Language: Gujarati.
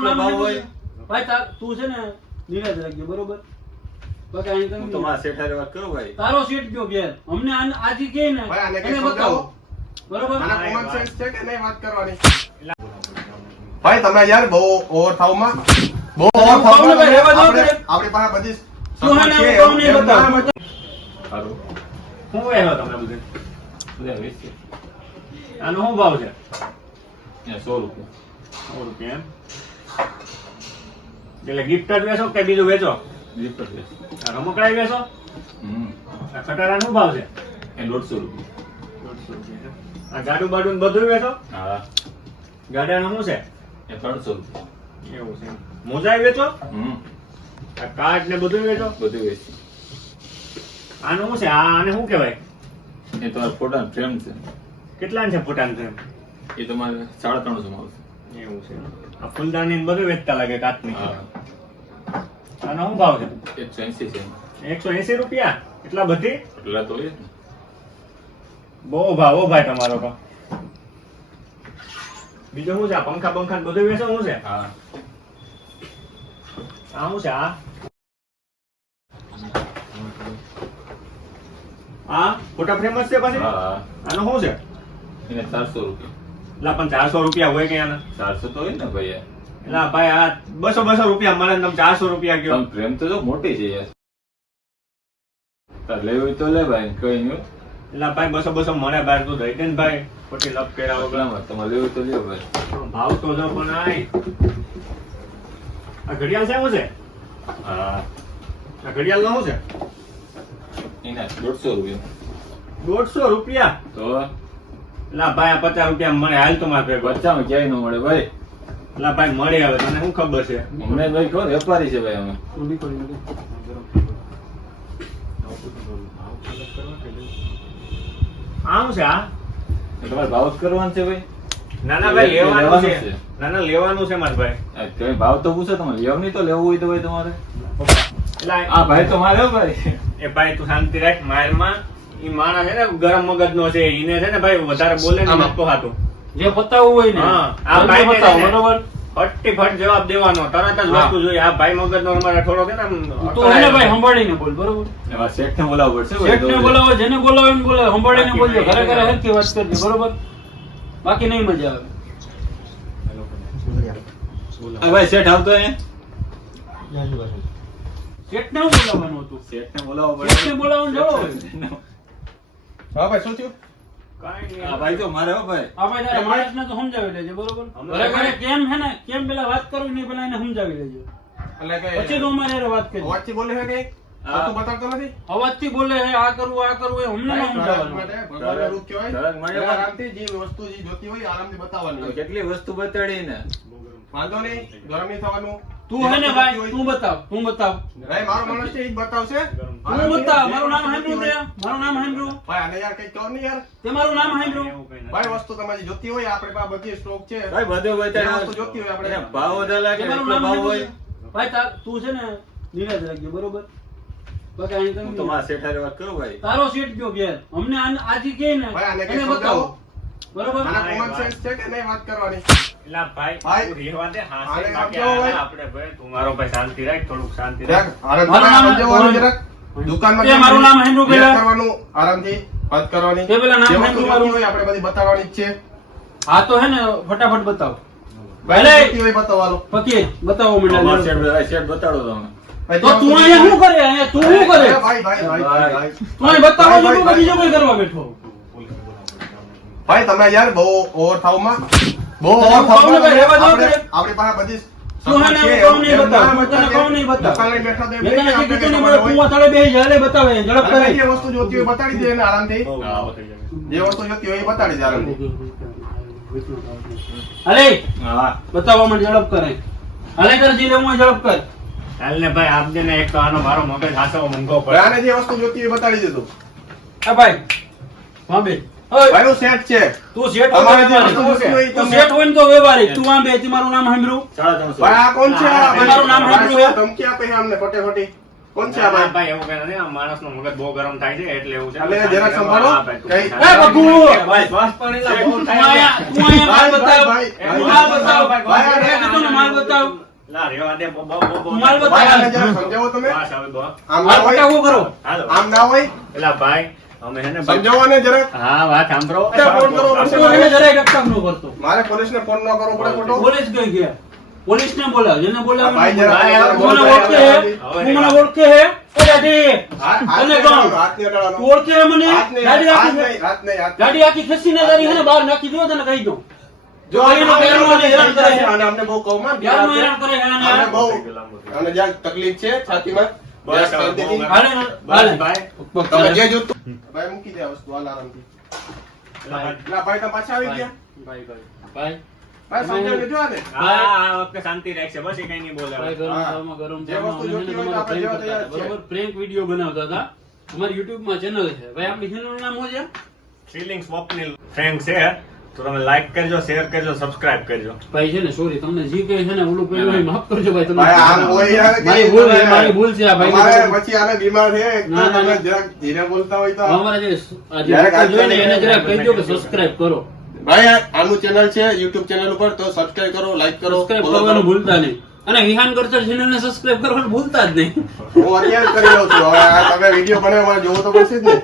ભાવ હોય. ભાઈ તું છે ને નિરાશ રાખજો બરોબર? બાકી અહીં તમે તમારા વાત કરું ભાઈ? તારો સીટ ગયો ઘેર. અમને આજે કે ને ભાઈ, આને કઈ એને બતાવો બરોબર? આના common sense છે કે નહીં વાત કરવાની? ભાઈ તમે યાર બહુ ઓવર થાવમાં બહુ ઓવર થાવ કહું ને ભાઈ, રહેવા દો આપણે કે- આપણી પાસે બધી તું હે હું કહું ને એ એમ બતાવ. ના સમજ- સારું શું બધું બધા. આનો ભાવ છે? એ સો રૂપિયા. સો રૂપિયા એમ? એટલે ગિફ્ટ જ વેચો કે બીજું વેચો? લીટર છે. આ રમકડા વેચો? ખટારાનો શું ભાવ છે? એ દોઢસો રૂપિયા. દોઢસો રૂપિયા આ ગાડું બાડું ને બધું વેચો? હા. ગાડાનું શું છે? એ ત્રણસો રૂપિયા. એવું છે મોજા વેચો? હમ. આ કાર્ડ ને બધું વેચો? બધું વેચો. આનું શું છે? આ આને શું કહેવાય? એ તમારા ફોટા ફ્રેમ છે. કેટલા છે ફોટા ફ્રેમ? એ તમારે સાડા ત્રણસો માં આવશે. એવું છે ફૂલદાની બધું વેચતા લાગે કાચની આનો શું ભાવ છે? એકસો એસી છે. એકસો એસી રૂપિયા? એટલા બધી? એટલા તો બહુ ભાવ ભાઈ તમારો તો. બીજું શું છે? આ પંખા ને બધું વેચો શું છે? હા. આ શું છે? આ? આ? ફોટા ફ્રેમ જ છે પાછી? આનો શું છે? એને ચારસો રૂપિયા. એટલે પણ ચારસો રૂપિયા હોય કે ચારસો તો હોય ને ભાઈ એટલે ભાઈ આ બસો બસો રૂપિયા મળે ને તમે ચારસો રૂપિયા કયો પ્રેમ તો જો મોટી છે યાર. લેવી તો લે ભાઈ કઈ નહીં એટલે ભાઈ બસો બસો મળે બહાર તો દઈ દે ને ભાઈ. પછી લપ કર્યા વગર. તમારે લેવું તો લ્યો ભાઈ. ભાવ તો જો પણ આય. આ ઘડિયાળ શું છે? હા. આ ઘડિયાળ નો છે? એના દોઢસો રૂપિયા. દોઢસો રૂપિયા? તો એટલે ભાઈ આ પચાસ રૂપિયા મળે. હાલ તો મારે બચાવ ક્યાંય ન મળે ભાઈ? લા ભાઈ મળે હવે. તને શું ખબર છે? અમને ભાઈ ખબર વેપારી છે ભાઈ અમે. ઊંધી કરી નાખે. આ શું છે આ તમારે ભાવ જ કરવાનો છે ભાઈ? ના ના ભાઈ લેવાનું લેવાનું છે. છે. ના ના લેવાનું છે મારે ભાઈ. તમે ભાવ તો પૂછો તમારે લેવું તો લેવું હોય તો ભાઈ તમારે. એટલે આ ભાઈ તો મારે ભાઈ. એ ભાઈ તું શાંતિ રાખ. મારમાં ઈ માણસ છે ને ગરમ મગજ નો છે ઈને છે ને ભાઈ વધારે બોલે ને. નતો હાતું જે પતાવું હોય ને આ ભાઈ પતાવું બરોબર? ફટ્ટી ફટ જવાબ દેવાનો તરત જ વસ્તુ જોઈએ. આ ભાઈ મગજ નો અમારે થોડો કે તું એને ભાઈ સંભાળીને બોલ બરોબર? શેઠ ને બોલાવવું પડશે શેઠ ને બોલાવો જેને બોલાવો એને બોલાવો સંભાળીને બાકી બોલજો. ઘરે ઘરે હરખી વાત કરજો બરોબર? બાકી નહીં મજા આવે. આ ભાઈ શેઠ આવતો હે શેઠ ને બોલાવવાનું હતું? શેઠને બોલાવવો પડે. શેઠને બોલાવવાનું જાઓ. હા ભાઈ શું થયું? કાંઈ ભાઈ તો મારે હો ભાઈ. આ ભાઈ તારા માણસને તો સમજાવી લેજે બરોબર? ઘરે ઘરે કેમ હે ને કેમ પેલા વાત કરવી નહીં પેલા એને સમજાવી લેજો. એટલે કે પછી તો અમારે હારે વાત કરી અવાજથી બોલે છે કઈ? હા. બતાવતો નથી? અવાજથી બોલે હે આ કરવું આ કરવું એ અમને ના સમજાવવાનું. માટે ભગવાનનું રૂપ કહેવાય. ધડક માર્યો એટલે ભાઈ. આરામથી જે વસ્તુ જે જોતી હોય આરામથી બતાવવાની હોય. કેટલી વસ્તુ બતાડી ને? વાંધો નહીં ગરમી થવાનું. તું હે ને ભાઈ તું બતાવ તું બતાવ. ભાઈ મારો માણસ છે એ જ બતાવશે. તું બતા મારું નામ સાંભળ્યું છે. મારું નામ સાંભળ્યું ભાઈ આને યાર કઈ કહો ને યાર. તે મારું નામ નથી. ભાઈ વસ્તુ તમારી જોતી હોય આપણે પાસે બધી સ્ટોક છે. ભાઈ બધે હોય ત્યાં વસ્તુ જોતી હોય આપણે. ભાવ વધારે લાગે મારું એટલો નામ ભાવ હોય. ભાઈ તાર તું છે ને નિરાશ રાખજો બરોબર? અહીં તમે તમારા શેઠારે વાત કરો ભાઈ? તારો શેઠ ગયો ઘેર. અમને આજે કે ને ભાઈ આને એને બતાવો. બરોબર? આના કોમન સેન્સ છે કે નહીં વાત કરવાની? એટલે ભાઈ ભાઈ. રહેવા દે હા બાકી ભાઈ. આપણે ભાઈ તું મારો ભાઈ શાંતિ રાખ થોડુંક શાંતિ રાખ. મારું નામ સમજાવવાનું જરાક. દુકાનમાં મારું નામ હેન્ડ્રુ પેલા. કરવાનું આરામથી વાત કરવાની. એ પેલા નામ જે વસ્તુ હેન્ડુ જોતી મારું. હોય આપણે બધી બતાવવાની જ છે. હા તો હે ને ફટાફટ બતાવો. ભલે. હોય બતાવવાનું. પકીર બતાવો મને. શેડ શેડ બતાડો તમે. ભાઈ તો તું અહીંયા શું કરે? અહીંયા તું શું કરે? ભાઈ ભાઈ ભાઈ ભાઈ ભાઈ. તું અહીં બતાવવા કે બીજો કોઈ કરવા બેઠો. ભાઈ તમે યાર બહુ ઓવર થાવમાં બહુ ઓવર હું થાવ કહું ને માં ભાઈ, રહેવા દો આપણે પાસે બધી બતાવવા માટે ઝડપ કરે. હાલે કર જે ઝડપ કર. ચાલ ને ભાઈ આપજે ને એક તો આનો મારો મગજ હાથો મોંઘો પડે. આને જે વસ્તુ જોતી હોય એ બતાડી દીધું હા ભાઈ હા બે સેટ છે? તું હોય તો હોય તું તો આમ બે મારું નામ સાંભળ્યું. સાડા આ કોણ છે? આ? નામ સાંભળ્યું ધમકી આપે છે અમને ખોટે ખોટી કોણ છે આ ના, ભાઈ? ભાઈ એવું કઈ નથી. આ માણસનું મગજ બહુ ગરમ થાય છે એટલે એવું છે. એટલે જરાક સંભાળો. એ બબુ! ભાઈ, શ્વાસ પણ એલા બહુ થાય તું આયા માલ બતાવ. માલ. ભાઈ, માલ માલ સમજાવો તમે. આમ ના હોય આમ ના હોય એલા ભાઈ અમે છે સમજાવો ને જરાક. હા વાત સાંભળો. ફોન કરો, તું એને જરાય ટપટપ ન કરતો. મારે પોલીસને ફોન ન કરવો પડે ખોટો પોલીસ કઈ ગયા પોલીસને બોલાવ જેને બોલાવ ભાઈ જરા- ભાઈ, જરા તું મને ઓળખે હે? તું મને ઓળખે હે? એ દાઢી હાથ- હાથ તને કોણ? અડાડવાનો, હાથ નહીં અડાડવાનો. તું ઓળખે હે મને? ગાડી આખી ખસી. ગાડી આખી ખસીને તારી હે બહાર નાખી દો તને કહી દઉં. જો પહેરવાનો હેરાન કરે. છે. આને અમને બહુ કહું માં, હેરાન કરે છે બહુ અને જ્યાં તકલીફ છે છાતીમાં બસ હાલે. બસ તમે. જે જોતું ભાઈ મૂકી દે વસ્તુ હાલ આરામથી. ના ભાઈ. તમે પાછા આવી ગયા? ભાઈ ભાઈ ભાઈ. ભાઈ. સમજાવી દેજો આને હા, આ વખતે શાંતિ રાખશે બસ એ કઈ નહીં બોલે. ભાઈ ગરમ ગરમ જે વસ્તુ જોતી હોય આપણે prank કરતા હતા, જેવા તૈયાર છીએ. બરોબર પ્રેન્ક વીડિયો બનાવતા હતા. અમારી યુટ્યુબમાં ચેનલ છે. ભાઈ આપણી ચેનલનું નામ શું છે? Feeling સ્વપ્નિલ ફ્રેન્ક છે. તો તમે લાઈક કરજો શેર કરજો સબસ્ક્રાઇબ કરજો. ભાઈ છે ને સોરી તમને જે કહે છે ને ઓલું પેલું હોય માફ કરજો ભાઈ તમે ભાઈ આમ હોય યાર કે મારી ભૂલ છે મારી ભૂલ છે ભાઈ. મારે પછી આને બીમાર છે ના, ના, તમે ના. જરાક ધીરે બોલતા હોય તો અમારા જે આ જે જરાક લોકો જોઈને આજકાલ એને જરા કહી દો કે સબસ્ક્રાઇબ કરો. ભાઈ આ- આનું ચેનલ છે યુટ્યુબ ચેનલ ઉપર તો સબસ્ક્રાઇબ કરો લાઈક કરો સબસ્ક્રાઇબ કરવાનું ભૂલતા નહીં. અને વિહાન કરતા ચેનલ ને સબસ્ક્રાઇબ કરવાનું ભૂલતા જ નહીં. હું અત્યારે કરી રહ્યો છું. હવે તમે વીડિયો બનાવવા જોવો તો પડશે જ ને.